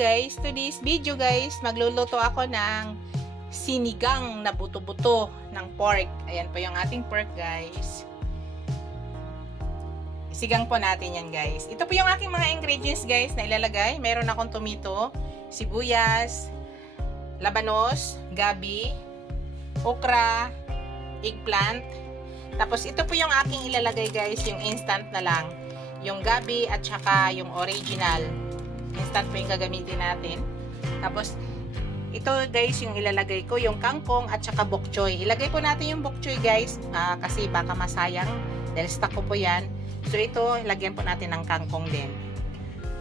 guys, to this video guys, magluluto ako ng sinigang na buto-buto ng pork. Ayan po yung ating pork guys. Sigang po natin yan guys. Ito po yung aking mga ingredients guys na ilalagay. Meron akong tomato, sibuyas, labanos, gabi, okra, eggplant. Tapos ito po yung aking ilalagay guys, yung instant na lang. Yung gabi at saka yung original. Instant po yung gagamitin natin. Tapos, ito guys, yung ilalagay ko, yung kangkong at saka bok choy. Ilagay po natin yung bok choy guys, kasi baka masayang, dahil stock ko po yan. So, ito, lagyan po natin ng kangkong din.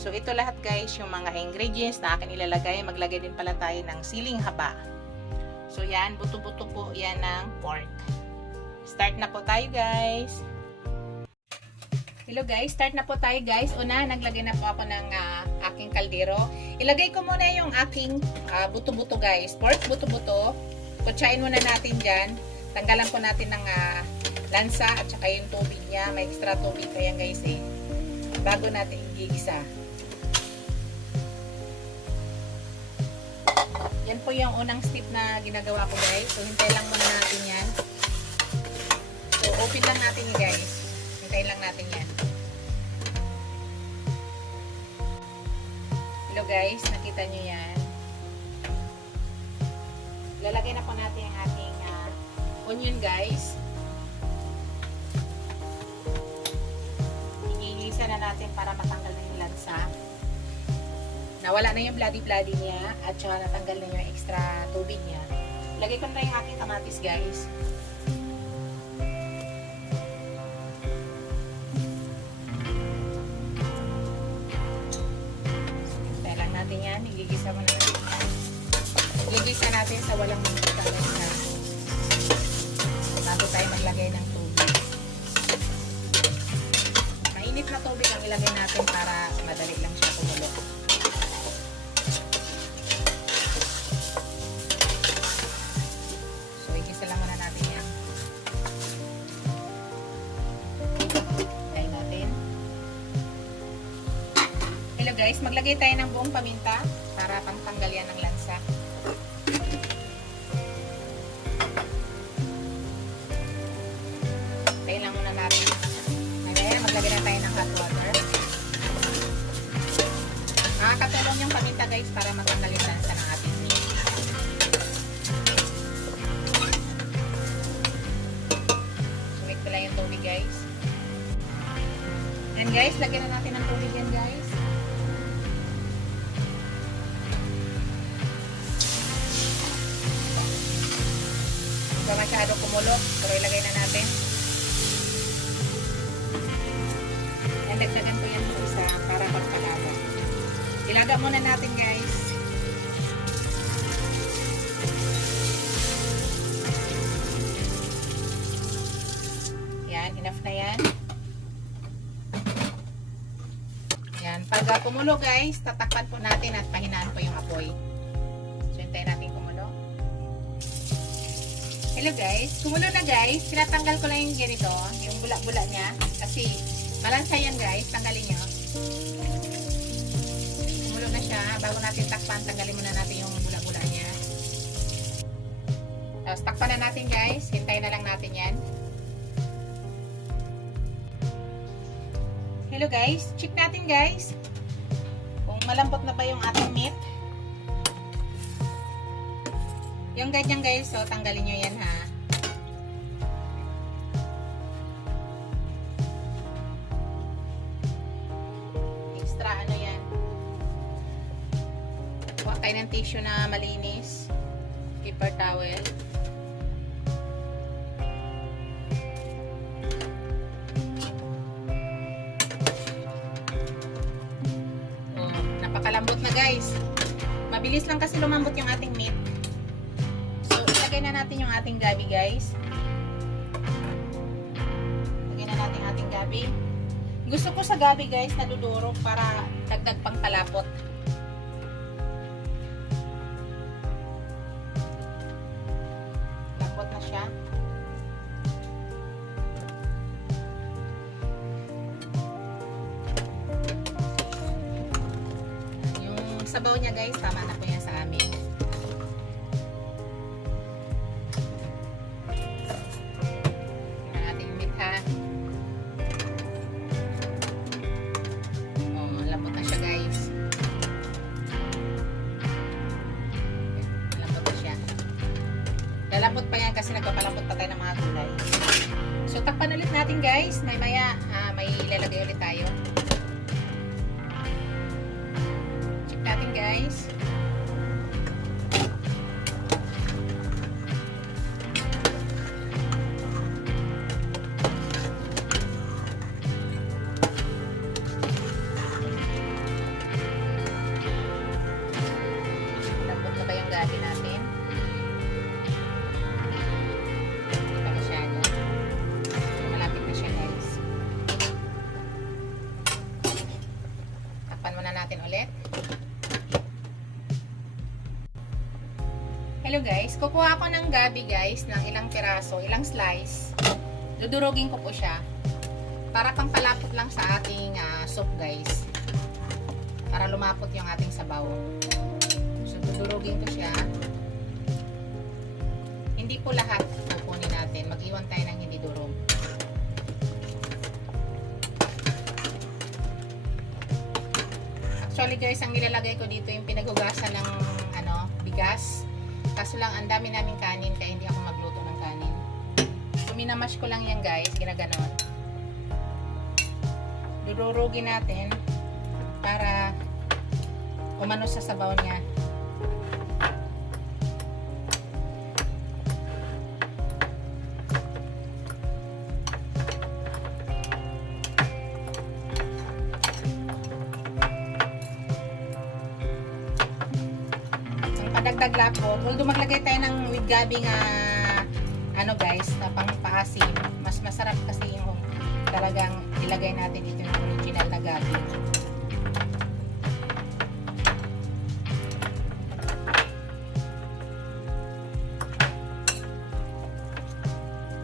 So, ito lahat guys, yung mga ingredients na akin ilalagay. Maglagay din pala tayo ng siling haba. So, yan, buto-buto po yan ng pork. Start na po tayo guys. Hello guys, start na po tayo guys. Una, naglagay na po ako ng aking kaldero. Ilagay ko muna yung aking buto-buto guys. Pork buto-buto. Kutsain muna natin dyan. Tanggalan po natin ng lansa at saka yung tubig niya. May extra tubig pa yan guys eh. Bago natin igigisa. Yan po yung unang step na ginagawa ko guys. So, hintay lang muna natin yan. So, open lang natin yun guys. Hintayin lang natin yan. Hello guys, nakita nyo yan. Lalagay na po natin ang ating onion guys. Igigisa na natin para matanggal na yung lansa. Nawala na yung bloody niya at saka natanggal na yung extra tubig niya. Lagay ko na yung aking kamatis guys. Yan, igigisa mo na natin yan. Igigisa natin sa walang mantika na bago tayo maglagay ng tubig. Mainit na tubig ang ilagay natin para madali lang siya kumulo. So, igisa lang muna natin yan. Tayo natin. Hello guys, maglagay tayo ng buong paminta para pangtanggal yan ng lansa. Tayo lang muna natin. Ngayon, maglagay na tayo ng hot water. Nakakatulong yung paminta guys para matanggal yung lansa ng ating meat. So, wait ko lang yung tubig guys. And guys, lagyan na natin ng tubig yan guys. Huwag masyado kumulo, pero ilagay na natin. And dagdagan ko yan isa para pagpalaga. Ilaga muna natin guys. Yan, enough na yan. Yan, pag kumulo guys, tatakpan po natin at pahinaan po yung apoy. So, hintayin natin kumulo. Hello guys, kumulo na guys. Tinatanggal ko lang yung ganito, yung bula-bula niya. Kasi balansa yan guys, tanggalin nyo. Kumulo na siya. Bago natin takpan, tanggalin muna natin yung bula-bula niya. Tapos takpan na natin guys. Hintayin na lang natin yan. Hello guys, check natin guys kung malambot na ba yung ating meat. Yung ganyan guys, so tanggalin nyo yan ha. Extra ano yan. Huwag kayo ng tissue na malinis. Paper towel. Napakalambot na guys. Mabilis lang kasi lumambot yung ating meat. Lagay na natin yung ating gabi guys. Lagay na natin ating gabi. Gusto ko sa gabi guys nadudurog para dagdag pang palapot. Lambot na siya. sabaw niya guys, tama na po yan sa amin. Tingnan natin yung meat ha. Oh, lambot na siya guys. Lambot na siya. Lalambot pa yan kasi nagpapalambot pa tayo ng mga gulay. So takpan ulit natin guys. May ilalagay ulit tayo. Check natin guys. Lambot na ba yung gabi natin? Hindi pa masyado. Malapit na siya guys. Takpan muna natin ulit. Hello guys, kukuha ako ng gabi guys ng ilang piraso, ilang slice. Dudurugin ko po siya para pang palapot lang sa ating soup guys. Para lumapot yung ating sabaw. So dudurugin ko siya. Hindi po lahat kukunin natin. Mag-iwan tayo ng hindi durog. Actually guys, ang nilalagay ko dito yung pinaghugasan ng bigas. Kaso lang, ang dami naming kanin kaya hindi ako magluto ng kanin. So, minamash ko lang yan guys. Ginaganon. Dururugin natin para umano sa sabaw niya. Padagdag lang po. Although maglagay tayo ng with gabi nga guys, na pang-paasim. Mas masarap kasi yung talagang ilagay natin ito yung original na gabi.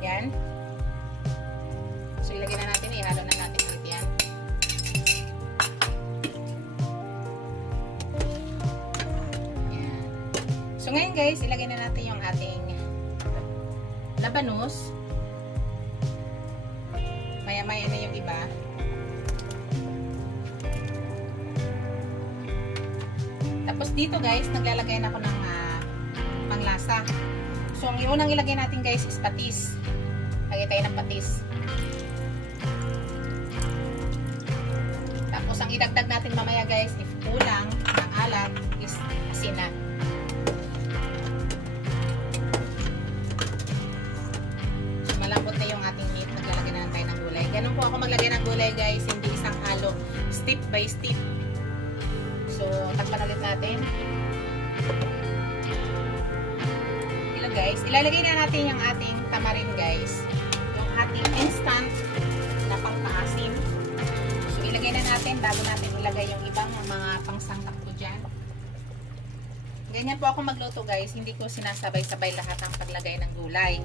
Yan. So ilagay na natin, ihalo na natin ulit yan. So ngayon guys, ilagay na natin yung ating labanos. Maya-maya na yung iba. Tapos dito guys, naglalagay na ako ng panglasa. So ang unang ilagay natin guys is patis. Lagay tayo ng patis. Tapos ang idagdag natin mamaya guys, if kulang ng alat, is asin na. Malambot na yung ating meat, naglalagay na tayo ng gulay. Ganun po ako maglagay ng gulay guys, hindi isang halo, step by step. So, takpan ulit natin. Hello guys, ilalagay na natin yung ating tamarin guys. Yung ating instant na pangpaasim. So, ilagay na natin bago natin ilagay yung ibang mga pangsangkap ko dyan. Ganyan po ako magluto guys, hindi ko sinasabay-sabay lahat ang paglagay ng gulay.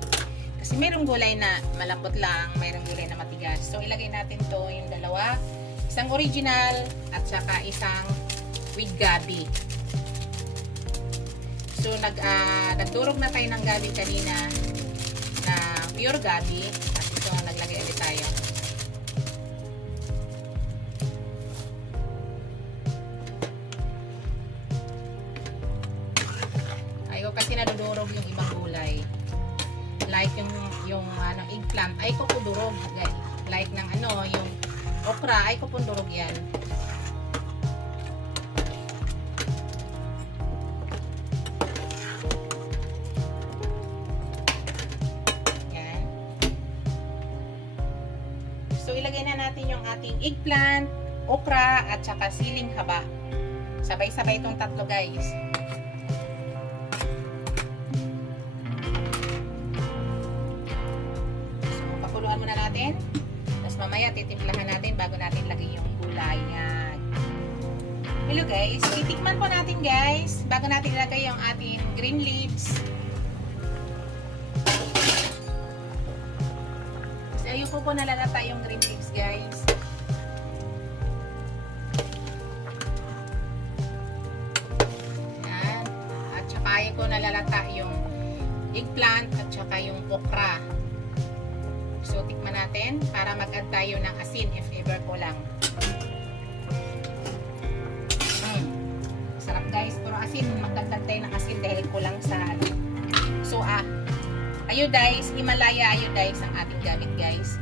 Kasi mayroong gulay na malambot lang, mayroong gulay na matigas. So, ilagay natin to yung dalawa. Isang original at saka isang with gabi. So, nagdurog na tayo ng gabi kanina na pure gabi. At ito, naglagay ulit tayo. Ayaw kasi nadudurog yung ibang gulay. Like yung eggplant ay ko po durog. Like ng yung okra ay ko po durog yan. Yan. So ilagay na natin yung ating eggplant, okra at saka siling haba. Sabay-sabay itong tatlo guys. Muna natin. Tapos mamaya titimplahan natin bago natin lagay yung gulay. Yan. Hello guys. Titikman po natin guys bago natin ilagay yung ating green leaves. Kasi ayoko po nalalata yung green leaves guys. ko nalalata yung eggplant at saka yung okra. So, tikman natin para mag-add tayo ng asin if ever ko lang. Sarap guys, puro asin. Magdagdag tayo ng asin dahil kulang sa ano. So, iodize, Himalaya iodize ang ating gamit guys.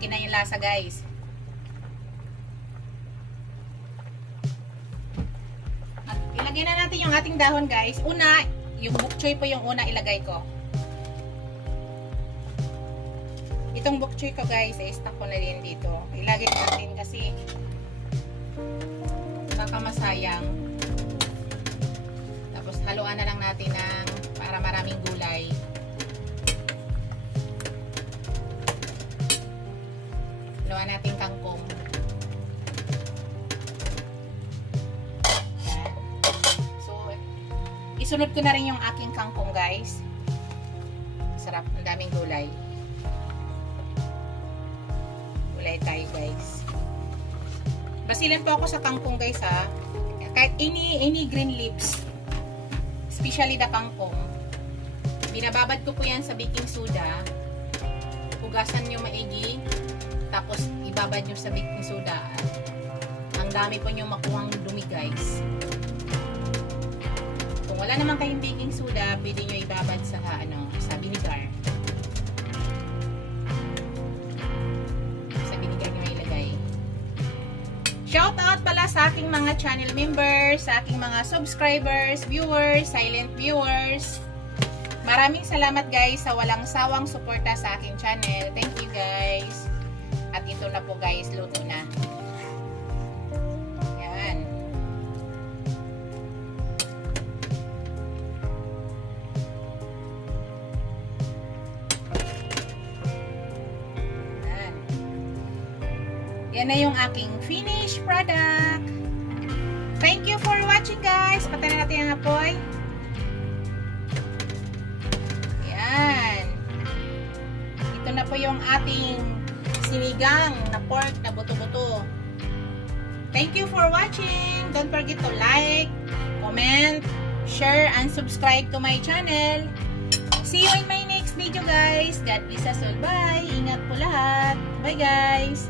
Okay na yung lasa guys. At ilagay na natin yung ating dahon guys. Una, yung bok choy po yung una ilagay ko. Itong bok choy ko guys, i-stack ko na din dito. Ilagay natin kasi baka masayang. Tapos haluan na lang natin ng para maraming gulay. Haluan natin kangkong. Yan. So, isunod ko na rin yung aking kangkong guys. Sarap, ang daming gulay. Gulay tayo guys. Basilan po ako sa kangkong guys ha. Kahit any green leaves. Especially the kangkong. Binababad ko po yan sa baking soda. Hugasan nyo maigi. Tapos ibabad nyo sa baking soda. Ang dami po nyo makuhang dumi guys. Kung wala naman kayong baking soda, pwede nyo ibabad sa sa vinegar. Sa vinegar nyo ilagay. Shout out pala sa aking mga channel members, sa aking mga subscribers, viewers, silent viewers. Maraming salamat guys sa walang sawang suporta sa aking channel. Thank you guys. At ito na po guys, luto na. Yan. Yan. Yan na yung aking finished product. Thank you for watching guys. Patayin natin ang apoy. Yan. Ito na po yung ating sinigang na pork na buto-buto. Thank you for watching. Don't forget to like, comment, share, and subscribe to my channel. See you in my next video guys. God bless us all. Bye. Ingat po lahat. Bye guys.